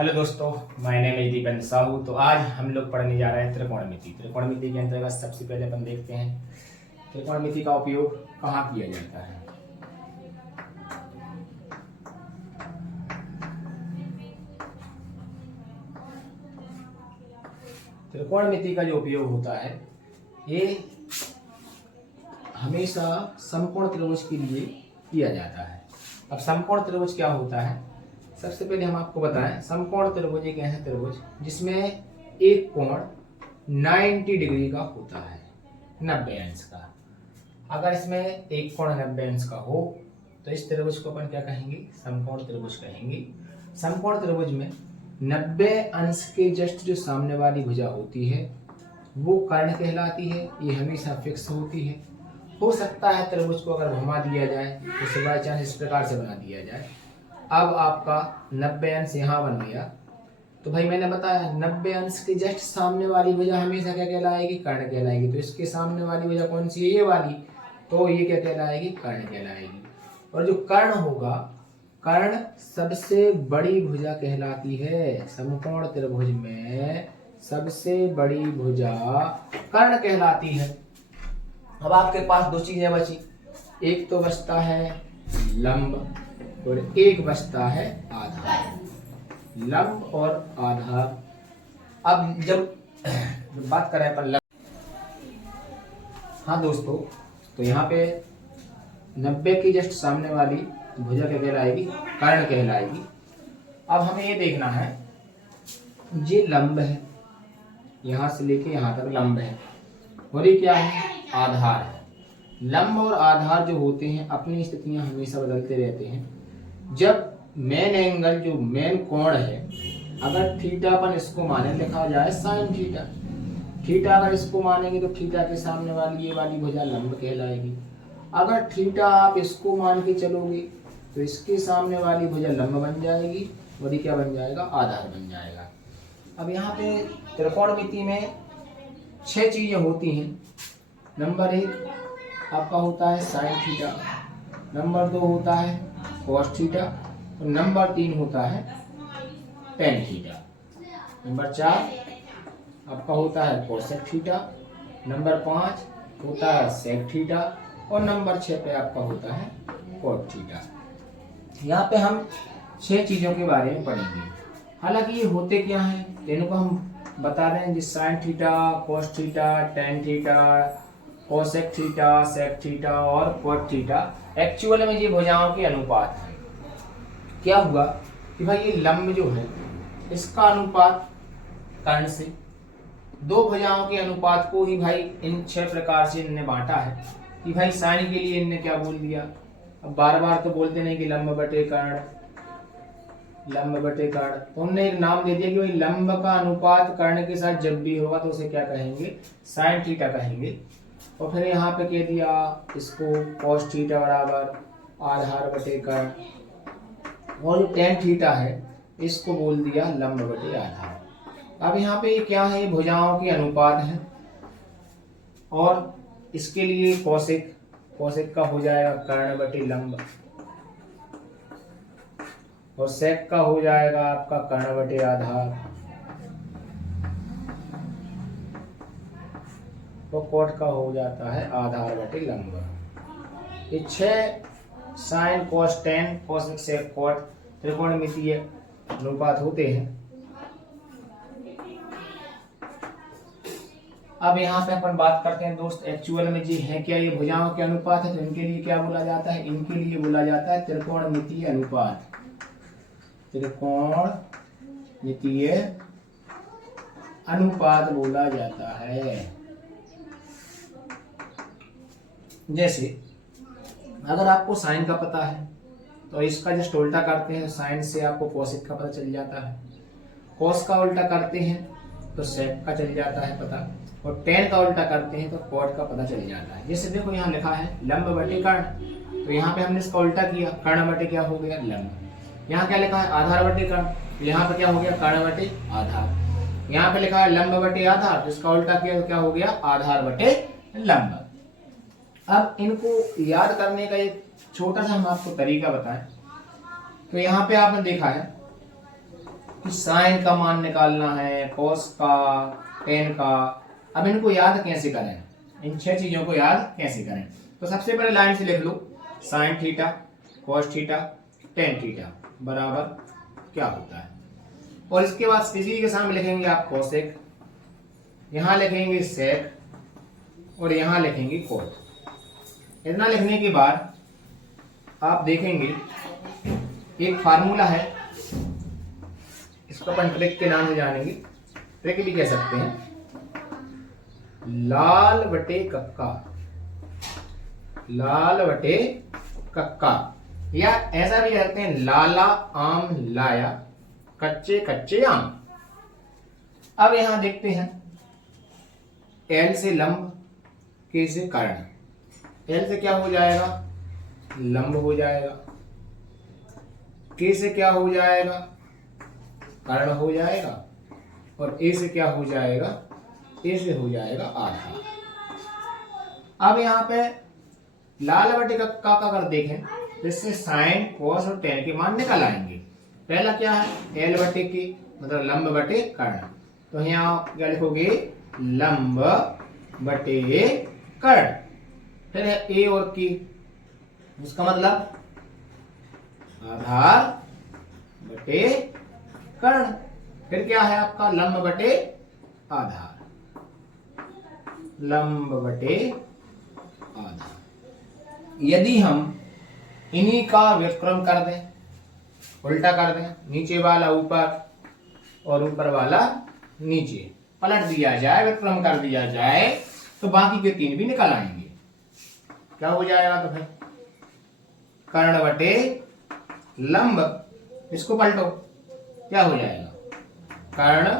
Hello दोस्तों, my name is Deependra Sahu. तो आज हम लोग पढ़ने जा रहे हैं त्रिकोणमिति। त्रिकोणमिति के अंतर्गत सबसे पहले अपन देखते हैं त्रिकोणमिति का उपयोग कहाँ किया जाता है। त्रिकोणमिति का जो उपयोग होता है ये हमेशा समकोण त्रिभुज के लिए किया जाता है। अब समकोण त्रिभुज क्या होता है, सबसे पहले हम आपको बताएं। समकोण त्रिभुज एक ऐसा त्रिभुज जिसमें एक कोण 90 डिग्री का होता है, 90 अंश का। अगर इसमें एक कोण 90 अंश का हो तो इस त्रिभुज को अपन क्या कहेंगे, समकोण त्रिभुज कहेंगे। समकोण त्रिभुज में 90 अंश के जस्ट जो सामने वाली भुजा होती है वो कर्ण कहलाती है। ये हमेशा फिक्स होती है। हो सकता है त्रिभुज को अगर घुमा दिया जाए तो बाई चांस इस प्रकार से बना दिया जाए। अब आपका 90 अंश यहाँ बन गया तो भाई मैंने बताया 90 अंश के जस्ट सामने वाली भुजा हमेशा क्या कहलाएगी, कर्ण कहलाएगी। तो इसके सामने वाली भुजा कौन सी है, ये वाली, तो ये क्या कहलाएगी, कर्ण कहलाएगी। और जो कर्ण होगा, कर्ण सबसे बड़ी भुजा कहलाती है। समकोण त्रिभुज में सबसे बड़ी भुजा कर्ण कहलाती है। अब आपके पास दो चीजें बची, एक तो बचता है लंब और एक बचता है आधार। लंब और आधार। अब जब बात करें अपन लंब, हाँ दोस्तों, तो यहाँ पे 90 की जस्ट सामने वाली भुजा क्या कहलाएगी, कर्ण कहलाएगी। अब हमें ये देखना है, ये लंब है, यहाँ से लेके यहाँ तक लंब है, और ये क्या है, आधार है। लंब और आधार जो होते हैं अपनी स्थितियां हमेशा बदलते रहते हैं। जब मेन एंगल जो मेन कोण है, अगर थीटा अपन इसको माने, लिखा जाए साइन थीटा, थीटा अगर इसको मानेंगे तो थीटा के सामने वाली ये वाली भुजा लंब कहलाएगी। अगर थीटा आप इसको मान के चलोगे तो इसके सामने वाली भुजा लंब बन जाएगी और ये क्या बन जाएगा, आधार बन जाएगा। अब यहाँ पे त्रिकोणमिति में 6 चीजें होती हैं। नंबर 1 आपका होता है साइन थीटा, नंबर 2 होता है कॉस थीटा, और नंबर 3 होता है टेन थीटा। नंबर 4 आपका होता है कोसेक थीटा, नंबर 5 होता है सेक थीटा, और नंबर 6 पे आपका होता है कॉट थीटा। यहाँ पे हम 6 चीजों के बारे में पढ़ेंगे। हालांकि ये होते क्या हैं, इनको हम बता रहे हैं, जिस sine theta, cos theta, tan theta, cosec theta, sec theta और कॉट थीटा एक्चुअल में ये भुजाओं के अनुपात है। क्या हुआ कि भाई ये लंब जो है इसका अनुपात कर्ण से, दो भुजाओं के अनुपात को ही भाई इन 6 प्रकार से इनने बांटा है कि भाई साइन के लिए इनने क्या बोल दिया। अब बार बार तो बोलते नहीं कि लंब बटे कर्ण, लंब बटे कर्ण, तो उन्होंने एक नाम दे दिया कि भाई लंब का अनुपात कर्ण के साथ जब भी होगा तो उसे क्या कहेंगे, साइन थीटा कहेंगे। और फिर यहाँ पे कह दिया इसको कॉस थीटा बराबर आधार बटे कर्ण, और जो टेन थीटा है इसको बोल दिया लंब बटे आधार। अब यहाँ पे क्या है, भुजाओं के अनुपात है, और इसके लिए कौशिक, कौशिक का हो जाएगा कर्ण बटे लंब, और सेक का हो जाएगा आपका कर्ण बटे आधार, तो कॉट का हो जाता है आधार बटे लंब। ये 6 sine cos tan cosec sec cot त्रिकोणमितीय अनुपात होते हैं। अब यहाँ पे अपन बात करते हैं दोस्त, एक्चुअल में जी है क्या, ये भुजाओं के अनुपात है, तो इनके लिए क्या बोला जाता है, इनके लिए बोला जाता है त्रिकोणमितीय अनुपात। त्रिकोणमितीय अनुपात बोला जाता है। जैसे अगर आपको साइन का पता है तो इसका जस्ट उल्टा करते हैं, साइन से आपको कोसेक का पता चल जाता है, कोस का उल्टा करते हैं तो सेक का चल जाता है पता, और टेन का उल्टा करते हैं तो कॉट का पता चल जाता है। जैसे देखो यहाँ लिखा है लंब बटे कर्ण, तो यहाँ पे हमने इसका उल्टा किया, कर्ण बटे क्या हो गया, लंब। यहाँ क्या लिखा है, आधार बटे कर्ण, तो यहाँ पे क्या हो गया, कर्ण बटे आधार। यहाँ पे लिखा है लंब बटे आधार, तो इसका उल्टा किया तो क्या हो गया, आधार बटे लंब। अब इनको याद करने का एक छोटा सा हम आपको तरीका बताएं। तो यहाँ पे आपने देखा है कि साइन का मान निकालना है, कॉस का, टेन का। अब इनको याद कैसे करें, इन 6 चीजों को याद कैसे करें? तो सबसे पहले लाइन से लिख लो, sine theta cos theta tan theta बराबर क्या होता है। और इसके बाद इसी के सामने लिखेंगे आप कोसेक, यहां लिखेंगे सेक और यहां लिखेंगे कोट। इतना लिखने के बाद आप देखेंगे एक फार्मूला है, इसको अपन ट्रिक के नाम से जानेंगे, ट्रिक भी कह सकते हैं, लाल बटे कक्का, लाल बटे कक्का, या ऐसा भी कहते हैं लाला आम लाया कच्चे कच्चे आम। अब यहां देखते हैं एल से लंब, के से कर्ण। एल से क्या हो जाएगा, लंब हो जाएगा, के से क्या हो जाएगा, कर्ण हो जाएगा, और ए से क्या हो जाएगा, ए से हो जाएगा आधार। अब यहाँ पे लाल बटे कक्का का अगर देखें तो इससे साइन कॉस और टेन के मान निकल आएंगे। पहला क्या है, एल बटे के मतलब लंब बटे कर्ण, तो यहाँ क्या लिखोगे, लंब बटे कर्ण। फिर है ए और की, उसका मतलब आधार बटे कर्ण। फिर क्या है आपका, लंब बटे आधार, लंब बटे आधार। यदि हम इन्हीं का व्युत्क्रम कर दें, उल्टा कर दें, नीचे वाला ऊपर और ऊपर वाला नीचे पलट दिया जाए, व्युत्क्रम कर दिया जाए, तो बाकी के 3 भी निकल आएंगे। क्या हो जाएगा, तो फिर कर्ण बटे लंब, इसको पलटो, क्या हो जाएगा, कर्ण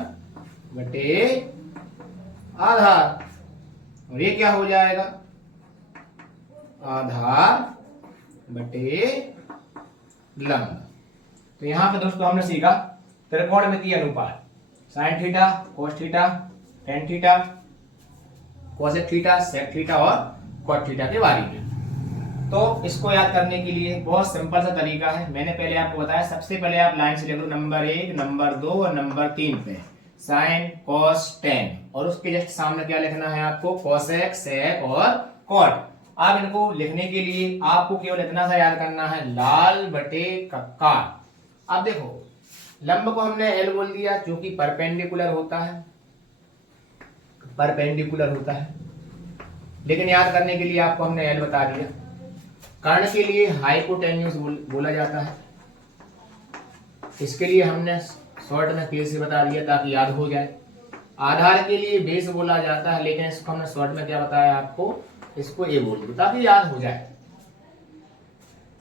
बटे आधार, और ये क्या हो जाएगा, आधार बटे लंब। तो यहां पे दोस्तों हमने सीखा त्रिकोणमितीय अनुपात, sine theta cos theta tan theta cosec theta sec theta और कॉट थीटा के बारे में। तो इसको याद करने के लिए बहुत सिंपल सा तरीका है, मैंने पहले आपको बताया। सबसे पहले आप लाइन से ले लो, नंबर 1 नंबर 2 और नंबर 3 पे साइन कॉस टेन, और उसके जस्ट सामने क्या लिखना है आपको, कोसेक सेक और कॉट। अब इनको लिखने के लिए आपको केवल इतना सा याद करना है, लाल बटे कक्का। अब देखो लंब को हमने एल बोल दिया जो कि परपेंडिकुलर होता है, परपेंडिकुलर होता है, लेकिन याद करने के लिए आपको हमने एल बता दिया। कर्ण के लिए हाइपोटेन्यूज बोला जाता है, इसके लिए हमने शॉर्ट में के से बता दिया ताकि याद हो जाए। आधार के लिए बेस बोला जाता है, लेकिन इसको हमने शॉर्ट में क्या बताया आपको, इसको ए बोल दो ताकि याद हो जाए।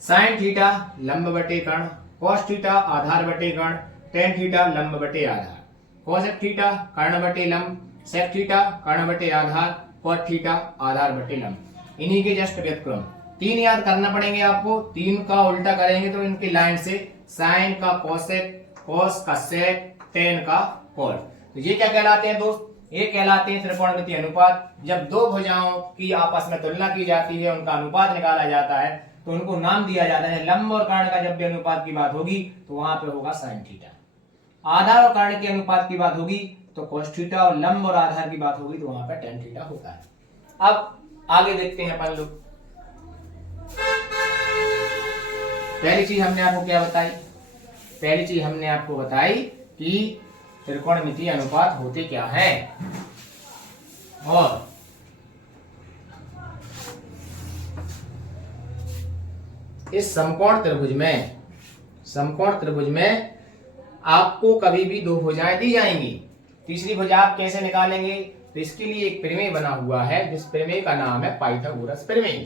साइन थीटा लंब बटे कर्ण, कॉस थीटा आधार बटे कर्ण, टेन थीटा लंब बटे आधार, कोसेक थीटा कर्ण बटे लंब, सेक थीटा कर्ण बटे आधार, कॉट थीटा आधार बटे लंब। इन्हीं के जस्ट व्युत्क्रम 3 याद करना पड़ेंगे आपको। 3 का उल्टा करेंगे तो इनकी लाइन से साइन का कोसेक, कॉस का सेक, टेन का कॉट। तो ये क्या कहलाते हैं दोस्त, ये कहलाते हैं त्रिकोणमितीय अनुपात। जब दो भुजाओं की आपस में तुलना की जाती है, उनका अनुपात निकाला जाता है, तो उनको नाम दिया जाता है। लंब और कर्ण का जब भी अनुपात की बात होगी तो वहां पे होगा साइन थीटा। आधार और कर्ण के अनुपात की बात होगी तो कोस थीटा, और लंब और आधार की बात होगी तो वहां पे टेन थीटा होता है। अब आगे देखते हैं अपन लोग। पहली चीज हमने आपको क्या बताई, पहली चीज हमने आपको बताई कि त्रिकोणमितीय अनुपात होते क्या है। और इस समकोण त्रिभुज में आपको कभी भी 2 भुजाएं दी जाएंगी। तीसरी भुजा आप कैसे निकालेंगे, तो इसके लिए एक प्रमेय बना हुआ है, जिस प्रमेय का नाम है पाइथागोरस प्रमेय।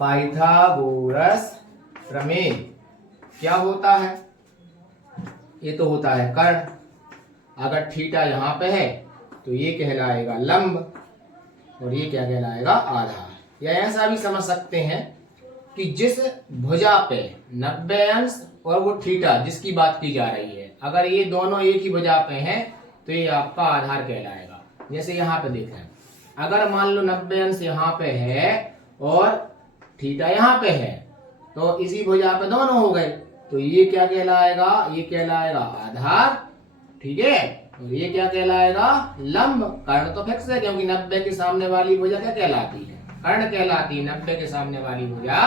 पाइथागोरस प्रमेय क्या होता है, ये तो होता है कर्ण। अगर थीटा यहां पे है तो ये कहलाएगा लंब, और ये क्या कहलाएगा, आधार। या ऐसा भी समझ सकते हैं कि जिस भुजा पे 90 अंश और वो थीटा जिसकी बात की जा रही है, अगर ये दोनों एक ही भुजा पे हैं तो ये आपका आधार कहलाएगा। जैसे यहाँ पे देखें, अगर मान लो 90 अंश यहाँ पे है और थीटा यहाँ पे है, तो इसी भुजा पे दोनों हो गए, तो ये क्या कहलाएगा, ये कहलाएगा आधार, ठीक है। और ये क्या कहलाएगा, लंब। कर्ण तो फिक्स है क्योंकि 90 के सामने वाली भुजा क्या कहलाती है, कर्ण कहलाती है। 90 के सामने वाली भुजा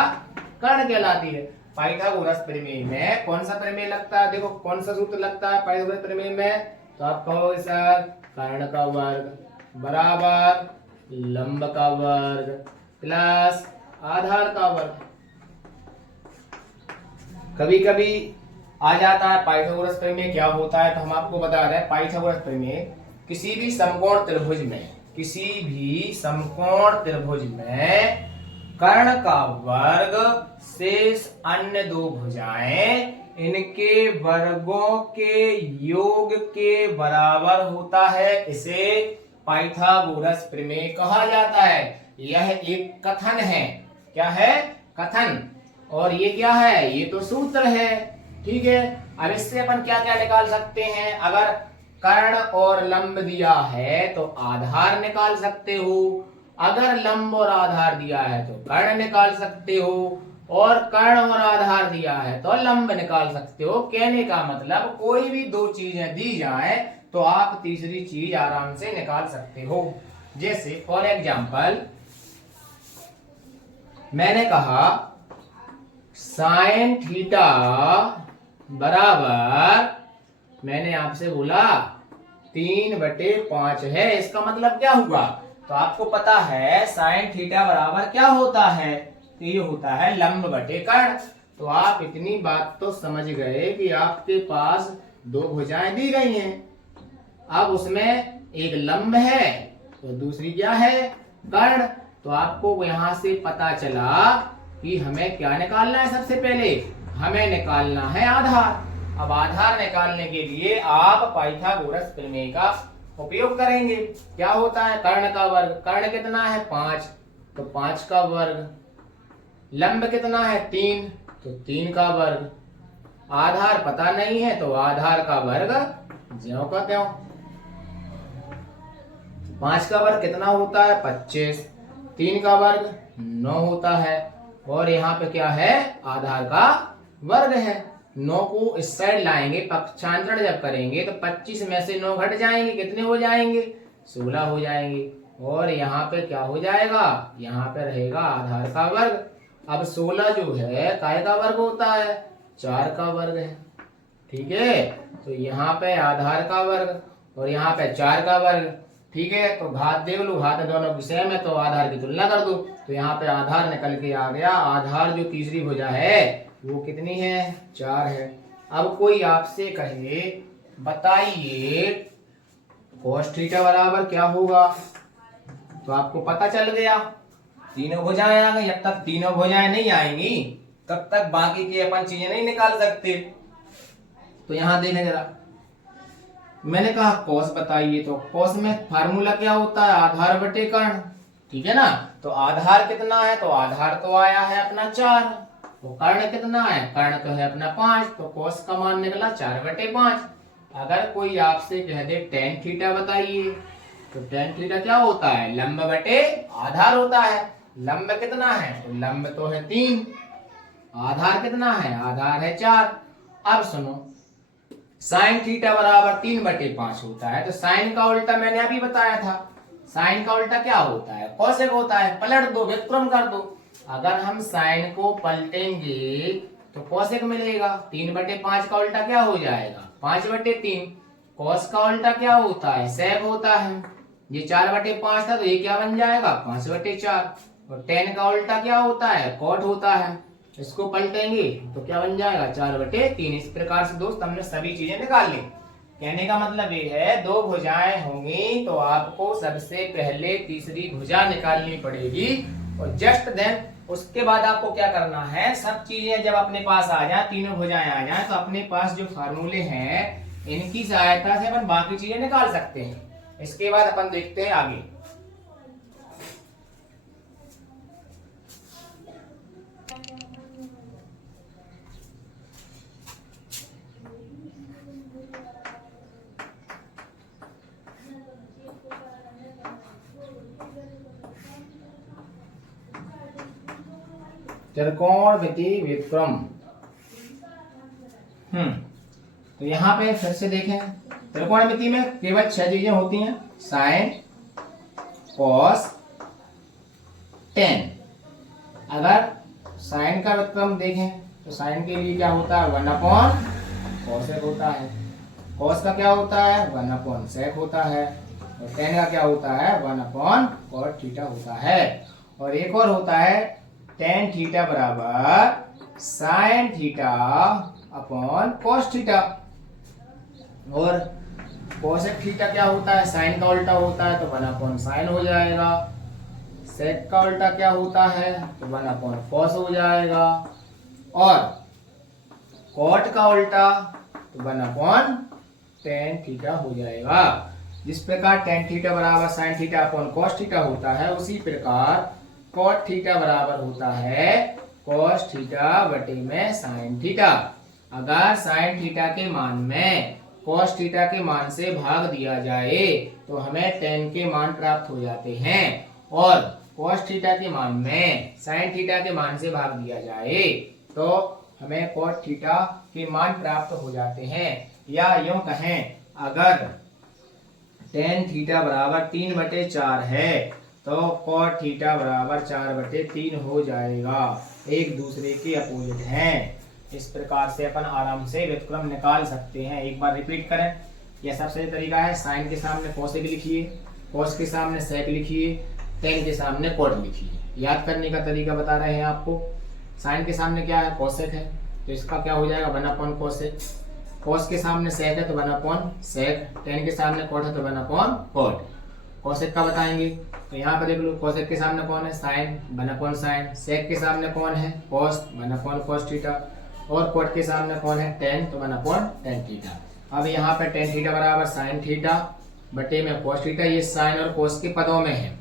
कर्ण कहलाती है। पाइथागोरस प्रमेय में कौन सा प्रमेय लगता है, देखो कौन सा सूत्र लगता है पाइथागोरस प्रमेय में, तो आप कहोगे सर कर्ण का वर्ग बराबर लंब का वर्ग प्लस आधार का वर्ग। कभी कभी आ जाता है पाइथागोरस प्रमेय क्या होता है, तो हम आपको बता रहे हैं पाइथागोरस प्रमेय किसी भी समकोण त्रिभुज में, किसी भी समकोण त्रिभुज में कर्ण का वर्ग शेष अन्य दो भुजाएं इनके वर्गों के योग के बराबर होता है, इसे पाइथागोरस प्रमेय कहा जाता है। यह एक कथन है, क्या है, कथन। और ये क्या है, ये तो सूत्र है, ठीक है। अब इससे अपन क्या क्या निकाल सकते हैं, अगर कर्ण और लंब दिया है तो आधार निकाल सकते हो, अगर लंब और आधार दिया है तो कर्ण निकाल सकते हो, और कर्ण और आधार दिया है तो लंब निकाल सकते हो। कहने का मतलब कोई भी दो चीजें दी जाए तो आप तीसरी चीज आराम से निकाल सकते हो। जैसे फॉर एग्जाम्पल मैंने कहा साइन थीटा बराबर, मैंने आपसे बोला 3/5 है, इसका मतलब क्या हुआ, तो आपको पता है साइन थीटा बराबर क्या होता है, तो ये होता है लंब बटे कर्ण। तो आप इतनी बात तो समझ गए कि आपके पास दो भुजाएं दी गई हैं, अब उसमें एक लंब है तो दूसरी क्या है, कर्ण। तो आपको यहां से पता चला कि हमें क्या निकालना है, सबसे पहले हमें निकालना है आधार। अब आधार निकालने के लिए आप पाइथागोरस प्रमेय का उपयोग करेंगे। क्या होता है, कर्ण का वर्ग, कर्ण कितना है 5, तो 5 का वर्ग, लंब कितना है 3, तो 3 का वर्ग, आधार पता नहीं है तो आधार का वर्ग ज्यों का त्यों। 5 का वर्ग कितना होता है 25, 3 का वर्ग 9 होता है, और यहाँ पे क्या है, आधार का वर्ग है। 9 को इस साइड लाएंगे, पक्षांतरण जब करेंगे तो 25 में से 9 घट जाएंगे, कितने हो जाएंगे 16 हो जाएंगे, और यहाँ पे क्या हो जाएगा, यहाँ पे रहेगा आधार का वर्ग। अब 16 जो है काय का वर्ग होता है, 4 का वर्ग है, ठीक है। तो यहाँ पे आधार का वर्ग और यहाँ पे 4 का वर्ग, ठीक है। तो घात देख लो, घात दोनों की सेम है तो आधार की तुलना कर दो, तो यहाँ पे आधार निकल के आ गया। आधार जो तीसरी भुजा है वो कितनी है, 4 है। अब कोई आपसे कहे बताइए cos थीटा बराबर क्या होगा, तो आपको पता चल गया, तीनों भुजाएं आ गई। जब तक तीनों भुजाएं नहीं आएंगी तब तक बाकी की अपन चीजें नहीं निकाल सकते। तो यहां देखें जरा, मैंने कहा कॉस बताइए, तो कॉस में फार्मूला क्या होता है, आधार बटे कर्ण, ठीक है ना। तो आधार कितना है, तो आधार तो आया है अपना 4, तो कर्ण कितना है, कर्ण तो है अपना 5, तो कॉस का मान निकला 4/5। अगर कोई आपसे कह दे टेन थीटा बताइए, तो टेन थीटा क्या होता है, लंब बटे आधार होता है। लंब कितना है, तो लंब तो है 3, आधार कितना है, आधार है 4। अब सुनो, साइन थीटा बराबर 3/5 होता है, तो साइन का उल्टा मैंने अभी बताया था, साइन का उल्टा क्या होता है, कोसेक होता है। पलट दो, व्युत्क्रम कर दो, अगर हम साइन को पलटेंगे तो कोसेक मिलेगा। 3/5 का उल्टा क्या हो जाएगा, 5/3। कोस का उल्टा क्या होता है, सेक होता है। ये 4/5 था तो ये क्या बन जाएगा, 5/4। और टेन का उल्टा क्या होता है, कोट होता है। इसको पलटेंगे तो क्या बन जाएगा, 4/3। इस प्रकार से दोस्त हमने सभी चीजें निकाल ली। कहने का मतलब ये है, दो भुजाएं होंगी तो आपको सबसे पहले तीसरी भुजा निकालनी पड़ेगी, और जस्ट देन उसके बाद आपको क्या करना है, सब चीजें जब अपने पास आ जाए, तीनों भुजाएं आ जाए, तो अपने पास जो फार्मूले हैं इनकी सहायता से अपन बाकी चीजें निकाल सकते हैं। इसके बाद अपन देखते हैं आगे। त्रिकोणमिति व्युत्क्रम। तो यहाँ पे फिर से देखें, त्रिकोणमिति में केवल 6 चीजें होती हैं, साइन, कॉस, टेन। अगर साइन का व्युत्क्रम देखें तो साइन के लिए क्या होता है, 1 कॉसेक होता है। कॉस का क्या होता है, 1 सेक होता है। और टेन का क्या होता है, 1 कॉट थीटा होता है। और एक और होता है टेन थीटा बराबर sine theta upon cos theta. और कॉसेक थीटा क्या होता है, साइन का उल्टा होता है तो 1 साइन हो जाएगा। सेक का उल्टा क्या होता है, तो 1 कॉस हो जाएगा। और कॉट का उल्टा तो 1 टेन थीटा हो जाएगा। जिस प्रकार टेन थीटा बराबर sine theta upon cos theta होता है, उसी प्रकार कॉट थीटा बराबर होता है कॉस थीटा बटे में साइन थीटा। अगर साइन थीटा के मान में कॉस थीटा के मान से भाग दिया जाए तो हमें टेन के मान प्राप्त हो जाते हैं। और कॉस थीटा के मान में साइन थीटा के मान से भाग दिया जाए तो हमें कॉट थीटा के मान प्राप्त हो जाते हैं। या यूं कहें, अगर टेन थीटा बराबर 3/4 है तो कॉट थीटा बराबर 4/3 हो जाएगा। एक दूसरे के अपोजिट हैं। इस प्रकार से अपन आराम से व्युत्क्रम निकाल सकते हैं। एक बार रिपीट करें, यह सबसे तरीका है। साइन के सामने कोसेक लिखिए, कॉस के सामने सेक लिखिए, टेन के सामने कॉट लिखिए। याद करने का तरीका बता रहे हैं आपको। साइन के सामने क्या है, कोसेक है, तो इसका क्या हो जाएगा, 1 कोसेक। कॉस के सामने सेक है तो 1 सेक। टेन के सामने कॉट है तो 1 कॉट। कोसेक का बताएंगे तो यहाँ पर देख लो, कोसेक के सामने कौन है, साइन, 1 साइन। सेक के सामने कौन है, कॉस, 1 कॉस थीटा। और कॉट के सामने कौन है, टेन, तो 1 टेन थीटा। अब यहाँ पे टेन थीटा बराबर साइन थीटा बटे में कॉस थीटा, ये साइन और कॉस के पदों में है।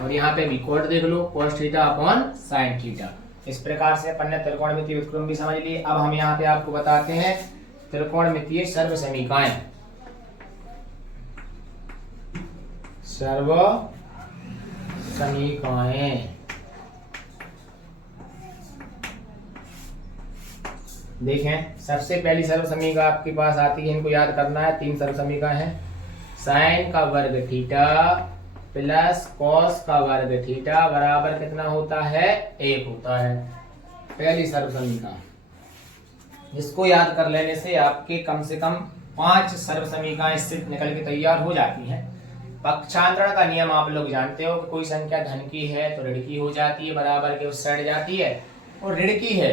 और यहाँ पे भी कॉट देख लो, cos theta upon sine theta. इस प्रकार से अपन ने त्रिकोणमितीय व्युत्क्रम भी समझ लिए। अब हम यहाँ पे आपको बताते हैं त्रिकोणमितीय सर्व समीकरण। सर्व समीकरण देखें, सबसे पहली सर्व समीकरण आपके पास आती है, इनको याद करना है। 3 सर्व समीकरण है। साइन का वर्ग थीटा प्लस कॉस का वर्ग थीटा बराबर कितना होता है, 1 होता है। पहली सर्व समीकरण, इसको याद कर लेने से आपके कम से कम 5 सर्व समीकरण इससे निकल के तैयार हो जाती हैं। पक्षांतरण का नियम आप लोग जानते हो कि कोई संख्या धन की है तो ऋण की हो जाती है, बराबर के उस साइड जाती है, और ऋण की है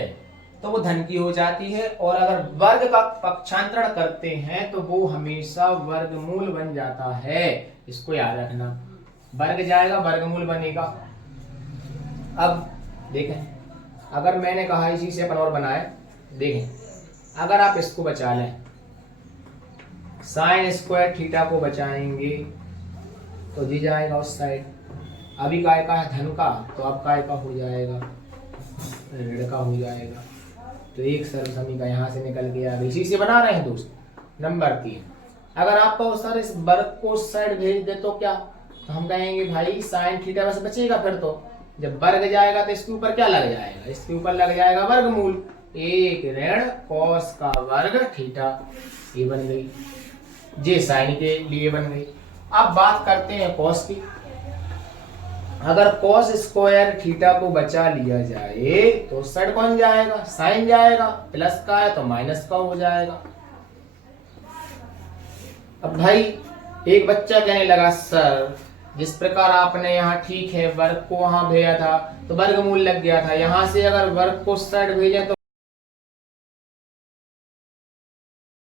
तो वो धन की हो जाती है। और अगर वर्ग का पक्षांतरण करते हैं तो वो हमेशा वर्गमूल बन जाता है। इसको याद रखना, वर्ग जाएगा वर्गमूल बनेगा। अब देखें, अगर मैंने कहा इसी से अपन और बनाए, देखें अगर आप इसको बचा लें, साइन स्क्वायर थीटा को बचाएंगे तो दी जाएगा उस साइड। अभी काय का है, धन का, तो अब काय का हो जाएगा, ऋण का हो जाएगा। तो एक सर्व समीकरण यहाँ से निकल गया। इसी से बना रहे हैं दोस्त। नंबर 3, अगर आपका उस सारे इस वर्ग को उस साइड भेज दे तो क्या, तो हम कहेंगे भाई साइन थीटा बस बचेगा। फिर तो जब वर्ग जाएगा तो इसके ऊपर क्या लग जाएगा, इसके ऊपर लग जाएगा वर्गमूल। 1 ऋण कॉस का वर्ग थीटा, ये बन गई, ये साइन के लिए बन गई। अब बात करते हैं कॉस की। अगर कॉस स्क्वायर थीटा को बचा लिया जाए तो साइड कौन जाएगा, साइन जाएगा। प्लस का है तो माइनस का हो जाएगा। अब भाई एक बच्चा कहने लगा, सर जिस प्रकार आपने यहाँ ठीक है वर्ग को वहां भेजा था तो वर्गमूल लग गया था, यहाँ से अगर वर्ग को साइड भेजे तो